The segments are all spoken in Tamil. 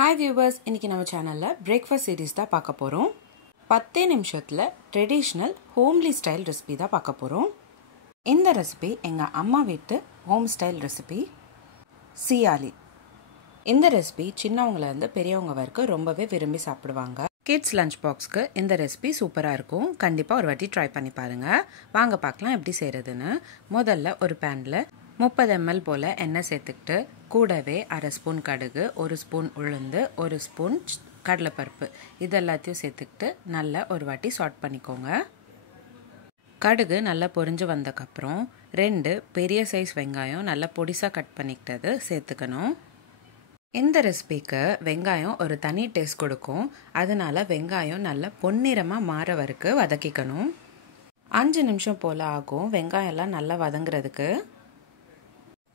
Hi viewers, இன்னைக்கு நம்ம சேனல்ல பிரேக்ஃபாஸ்ட் சீரிஸ் தான் பார்க்க போறோம். 10 நிமிஷத்துல ட்ரெடிஷனல் ஹோம்லி ஸ்டைல் ரெசிபி தான் பார்க்க போறோம். இந்த ரெசிபி எங்க அம்மா வீட்டு ஹோம் ஸ்டைல் ரெசிபி சியாலி. இந்த ரெசிபி சின்னவங்கல இருந்து பெரியவங்க வரைக்கும் ரொம்பவே விரும்பி சாப்பிடுவாங்க. கிட்ஸ் லஞ்ச் பாக்ஸ்க்கு இந்த ரெசிபி சூப்பரா இருக்கும். கண்டிப்பா ஒரு வாட்டி ட்ரை பண்ணி பாருங்க. வாங்க பார்க்கலாம் எப்படி செய்யறதுன்னு. முதல்ல ஒரு பேன்ல 30 ml போல எண்ணெய் சேர்த்துக்கிட்டு கூடவே அரை ஸ்பூன் கடுகு, ஒரு ஸ்பூன் உளுந்து, ஒரு ஸ்பூன் கடலைப்பருப்பு இது எல்லாத்தையும் சேர்த்துக்கிட்டு நல்லா ஒரு வாட்டி சாட் பண்ணிக்கோங்க. கடுகு நல்லா பொரிஞ்சு வந்தக்கப்புறம் 2 பெரிய சைஸ் வெங்காயம் நல்லா பொடிசாக கட் பண்ணிக்கிட்டது சேர்த்துக்கணும். இந்த ரெசிபிக்கு வெங்காயம் ஒரு தனி டேஸ்ட் கொடுக்கும். அதனால வெங்காயம் நல்லா பொன்னிறமாக மாற வரைக்கும் வதக்கிக்கணும். 5 நிமிஷம் போல் ஆகும் வெங்காயம்லாம் நல்லா வதங்குறதுக்கு.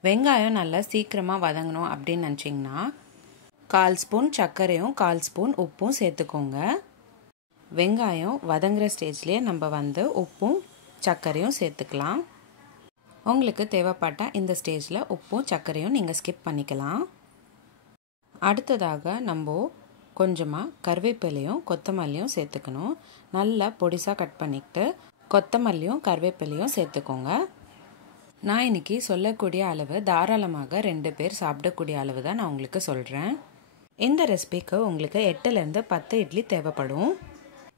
வெங்காயம் நல்லா சீக்கிரமாக வதங்கணும் அப்படின்னு நினச்சிங்கன்னா 1/4 ஸ்பூன் சர்க்கரையும் 1/4 ஸ்பூன் உப்பும் சேர்த்துக்கோங்க. வெங்காயம் வதங்குற ஸ்டேஜ்லேயே நம்ம உப்பும் சர்க்கரையும் சேர்த்துக்கலாம். உங்களுக்கு தேவைப்பட்ட இந்த ஸ்டேஜில் உப்பும் சர்க்கரையும் நீங்கள் ஸ்கிப் பண்ணிக்கலாம். அடுத்ததாக நம்ம கொஞ்சமாக கருவேப்பிலையும் கொத்தமல்லியும் சேர்த்துக்கணும். நல்லா பொடிசாக கட் பண்ணிக்கிட்டு கொத்தமல்லியும் கருவேப்பிலையும் சேர்த்துக்கோங்க. நான் இன்னைக்கு சொல்லக்கூடிய அளவு தாராளமாக 2 பேர் சாப்பிடக்கூடிய அளவு தான் நான் உங்களுக்கு சொல்கிறேன். இந்த ரெசிபிக்கு உங்களுக்கு 8லேருந்து 10 இட்லி தேவைப்படும்.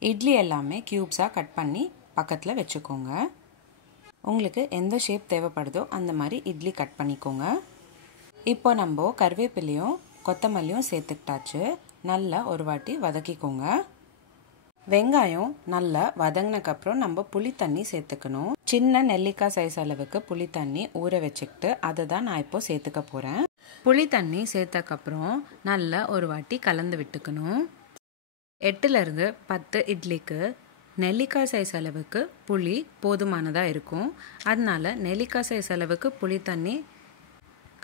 இட்லி எல்லாமே க்யூப்ஸாக கட் பண்ணி பக்கத்தில் வச்சுக்கோங்க. உங்களுக்கு எந்த ஷேப் தேவைப்படுதோ அந்த மாதிரி இட்லி கட் பண்ணிக்கோங்க. இப்போ நம்ம கருவேப்பிலையும் கொத்தமல்லியும் சேர்த்துக்கிட்டாச்சு. நல்லா ஒரு வாட்டி வதக்கிக்கோங்க. வெங்காயம் நல்லா வதங்கினக்கப்புறம் நம்ம புளி தண்ணி சேர்த்துக்கணும். சின்ன நெல்லிக்காய் சைஸ் அளவுக்கு புளி தண்ணி ஊற வச்சுக்கிட்டு அதை தான் நான் இப்போ சேர்த்துக்க போகிறேன். புளி தண்ணி சேர்த்தக்கப்புறம் நல்லா ஒரு வாட்டி கலந்து விட்டுக்கணும். 8லேருந்து 10 இட்லிக்கு நெல்லிக்காய் சைஸ் அளவுக்கு புளி போதுமானதாக இருக்கும். அதனால நெல்லிக்காய் சைஸ் அளவுக்கு புளி தண்ணி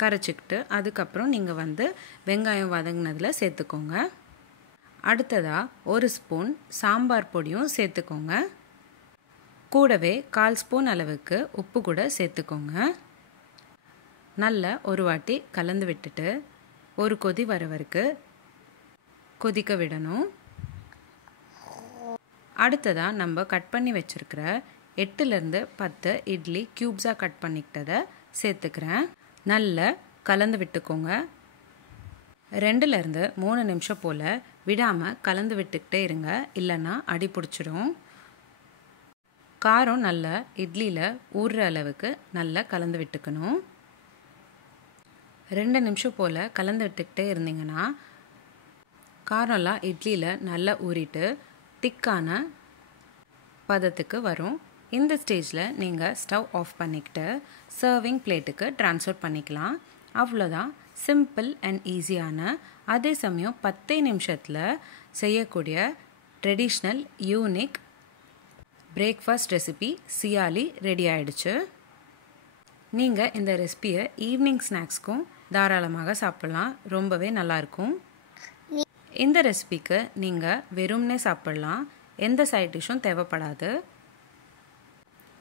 கரைச்சிக்கிட்டு அதுக்கப்புறம் நீங்கள் வெங்காயம் வதங்கினதில் சேர்த்துக்கோங்க. அடுத்ததாக ஒரு ஸ்பூன் சாம்பார் பொடியும் சேர்த்துக்கோங்க. கூடவே 1/4 ஸ்பூன் அளவுக்கு உப்பு கூட சேர்த்துக்கோங்க. நல்லா ஒரு வாட்டி கலந்து விட்டுட்டு ஒரு கொதி வர வரைக்கும் கொதிக்க விடணும். அடுத்ததாக நம்ம கட் பண்ணி வச்சுருக்கிற 8லேருந்து 10 இட்லி க்யூப்ஸாக கட் பண்ணிக்கிட்டதை சேர்த்துக்கிறேன். நல்லா கலந்து விட்டுக்கோங்க. 2லேருந்து 3 நிமிஷம் போல் விடாமல் கலந்து விட்டுக்கிட்டே இருங்க, இல்லைன்னா அடி பிடிச்சிடும். காரம் நல்லா இட்லியில் ஊறுற அளவுக்கு நல்லா கலந்து விட்டுக்கணும். 2 நிமிஷம் போல் கலந்து விட்டுக்கிட்டே இருந்தீங்கன்னா காரம்லாம் இட்லியில் நல்லா ஊறிட்டு திக்கான பதத்துக்கு வரும். இந்த ஸ்டேஜில் நீங்கள் ஸ்டவ் ஆஃப் பண்ணிக்கிட்டு சர்விங் பிளேட்டுக்கு ட்ரான்ஸ்ஃபர் பண்ணிக்கலாம். அவ்வளோதான். சிம்பிள் அண்ட் ஈஸியான, அதே சமயம் 10 நிமிஷத்தில் செய்யக்கூடிய ட்ரெடிஷ்னல் யூனிக் பிரேக்ஃபாஸ்ட் ரெசிபி சியாலி ரெடி ஆகிடுச்சு. நீங்கள் இந்த ரெசிபியை ஈவினிங் ஸ்நாக்ஸ்க்கும் தாராளமாக சாப்பிட்லாம். ரொம்பவே நல்லாயிருக்கும். இந்த ரெசிபிக்கு நீங்கள் வெறும்னே சாப்பிட்லாம். எந்த சைட் டிஷ்ஷும் தேவைப்படாது.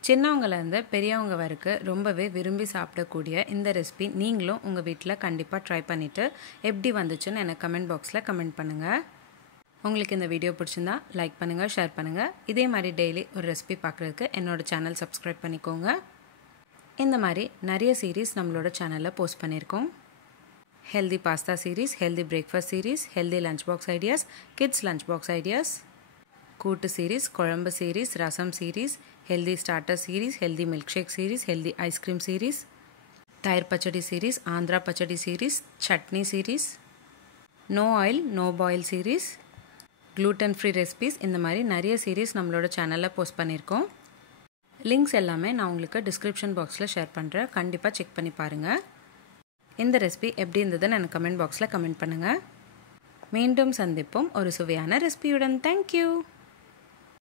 சின்னவங்கலேருந்து பெரியவங்க வரைக்கும் ரொம்பவே விரும்பி சாப்பிடக்கூடிய இந்த ரெசிபி நீங்களும் உங்கள் வீட்டில் கண்டிப்பாக ட்ரை பண்ணிவிட்டு எப்படி வந்துச்சுன்னு எனக்கு கமெண்ட் பாக்ஸில் கமெண்ட் பண்ணுங்கள். உங்களுக்கு இந்த வீடியோ பிடிச்சிருந்தா லைக் பண்ணுங்கள், ஷேர் பண்ணுங்கள். இதே மாதிரி டெய்லி ஒரு ரெசிபி பார்க்குறதுக்கு என்னோடய சேனல் சப்ஸ்கிரைப் பண்ணிக்கோங்க. இந்த மாதிரி நிறைய சீரீஸ் நம்மளோட சேனலில் போஸ்ட் பண்ணியிருக்கோம். Healthy pasta series, healthy breakfast series, healthy lunch box ideas, kids lunch box ideas, kootu series, kuzhambu series, rasam series, healthy starter series, healthy milk shake series, healthy ice cream series, தயிர் pachadi series, Andhra pachadi series, chutney series, no oil no boil series, gluten free recipes, இந்த மாதிரி நிறைய சீரீஸ் நம்மளோட சேனலில் போஸ்ட் பண்ணியிருக்கோம். லிங்க்ஸ் எல்லாமே நான் உங்களுக்கு டிஸ்கிரிப்ஷன் பாக்ஸில் ஷேர் பண்ணுறேன். கண்டிப்பாக செக் பண்ணி பாருங்கள். இந்த ரெசிபி எப்படி இருந்ததுன்னு எனக்கு கமெண்ட் பாக்ஸில் கமெண்ட் பண்ணுங்கள். மீண்டும் சந்திப்போம் ஒரு சுவையான ரெசிபியுடன். தேங்க்யூ.